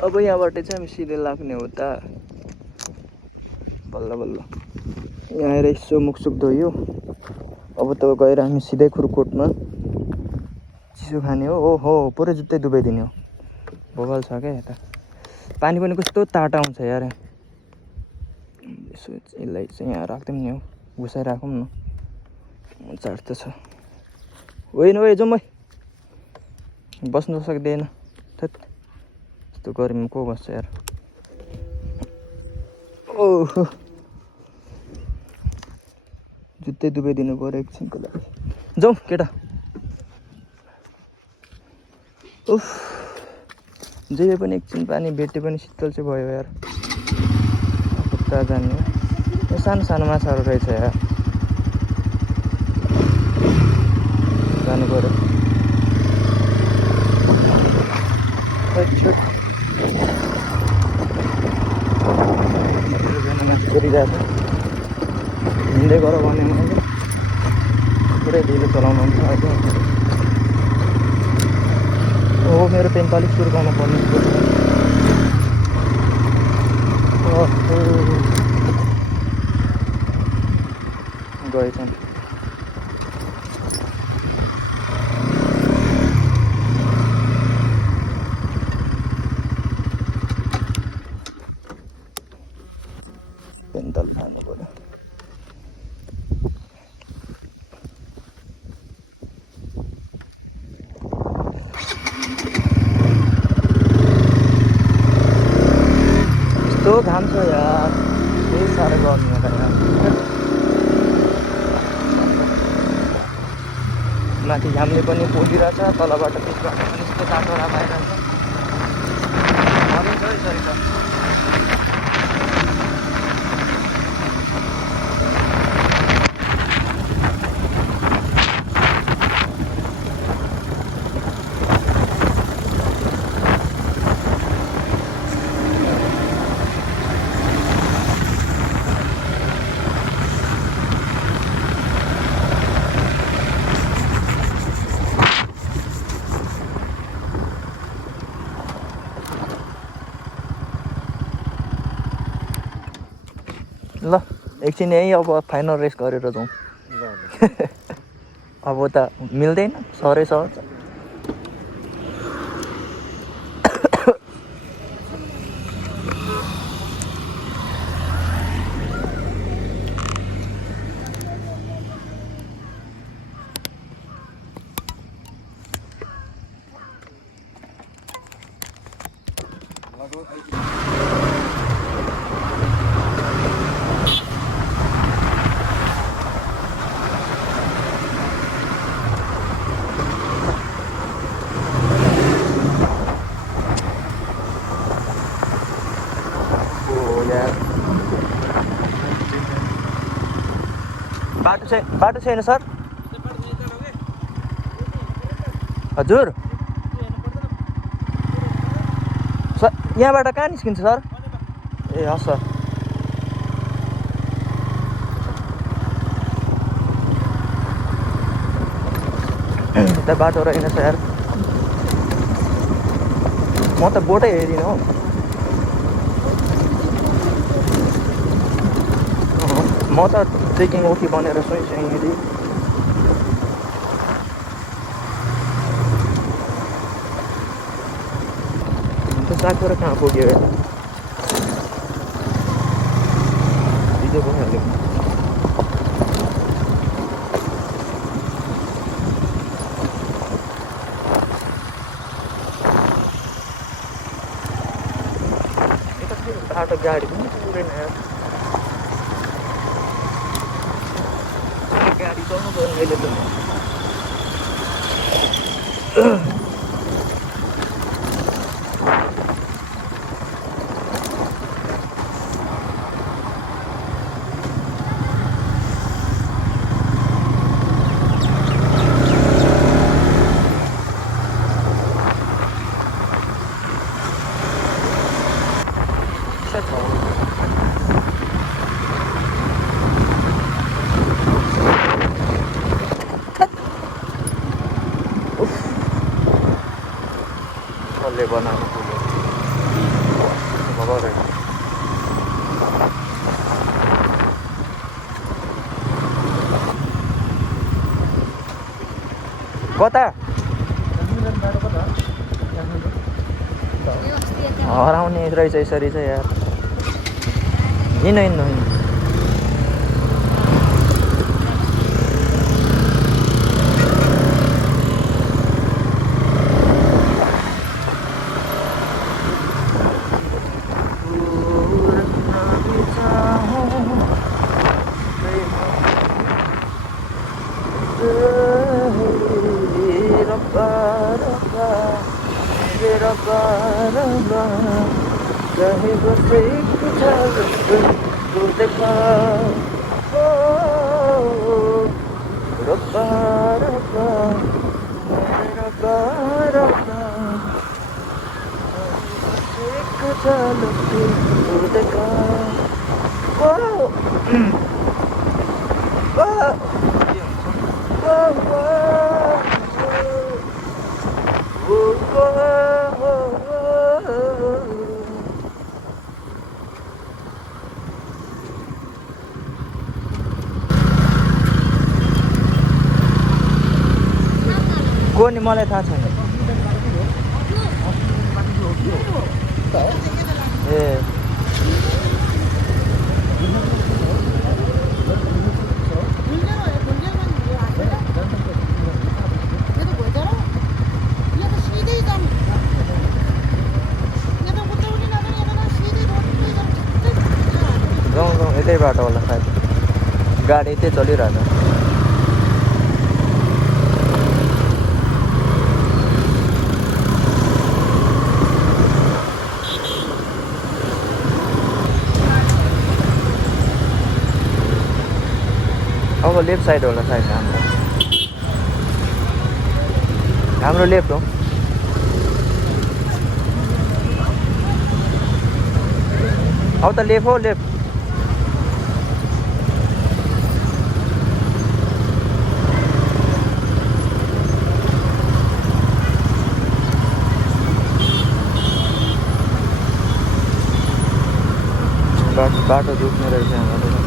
अब यहाँबाट चाहिँ हामी सिधै लाग्ने हो त। बल्ल बल्ल यहाँ आएर यसो मुखसुख धोयो। अब त गएर हामी सिधै खुरकोटमा चिसो खाने हो। ओहो पुरै जुत्तै डुबाइदिने हो। बवाल छ क्या यता। पानी पनि कस्तो तातो आउँछ यार। यसो यसलाई चाहिँ यहाँ राख्दै पनि हो, घुसाइराखौँ न। चाट त छ। होइन ओए जाउँ है, बस्नु सक्दैन। थेट यस्तो गर्मीमा को बस्छ यार। ओहो जुत्तै डुबाइदिनु पऱ्यो एकछिनको लागि। जाउँ केटा। उफ जे पनि एकछिन पानी भेटे पनि शीतल चाहिँ भयो यार। कता जाने हो। सानो सानो माछाहरू रहेछ यार, जानु पऱ्यो। गरिरहेको हिँड्दै गर भने मैले पुरै ढिलो चलाउनु हुन्छ अहिले। हो मेरो 45 सुर्काउनु पर्ने गएछन्। पेन्टल खानु पर्यो। यस्तो घाम छ यार, यही साह्रो गर्मी होला यार। माथि घामले पनि पोलिरहेछ, तलबाट पिछबाट पनि यस्तो तातो हावा आइरहेछ। मरिन्छ है यसरी त। ल एकछिन यहीँ अब फाइनल रेस गरेर जाउँ। अब त मिल्दैन, सरै सर्छ। बाटो छैन सर। हजुर सर यहाँबाट कहाँ निस्किन्छ सर? ए हस् सर। यता बाटो रहेनछ यार। म त बोटै हेरिनँ हौ। म त ट्रेकिङ ओखी बनेर सोच्छु यहाँनिर। सागबाट कहाँ पुग्यो यता? हिजो भइहाल्यो। बाटो गाडी पनि पुगेन यार। गाडी चल्नु पर्यो अहिले त। बनाउनु पुग्यो। भगाउँदै कता हराउने रहेछ यसरी चाहिँ यार हिँड्नु हिँड्नु हिँड्नु चाहे बस एक झलक तू दिखा रब्बा रब्बा रब्बा रब्बा एक झलक तू दिखा को नि मलाई थाहा छैन ए जाउँ जाउँ यतै बाटो होला सायद गाडी यतै चलिरहेछ अब लेफ्ट साइड होला साइड हाम्रो लेफ्ट हो अब त लेफ्ट हो लेफ्ट बाटो दुख्ने रहेछ हाम्रो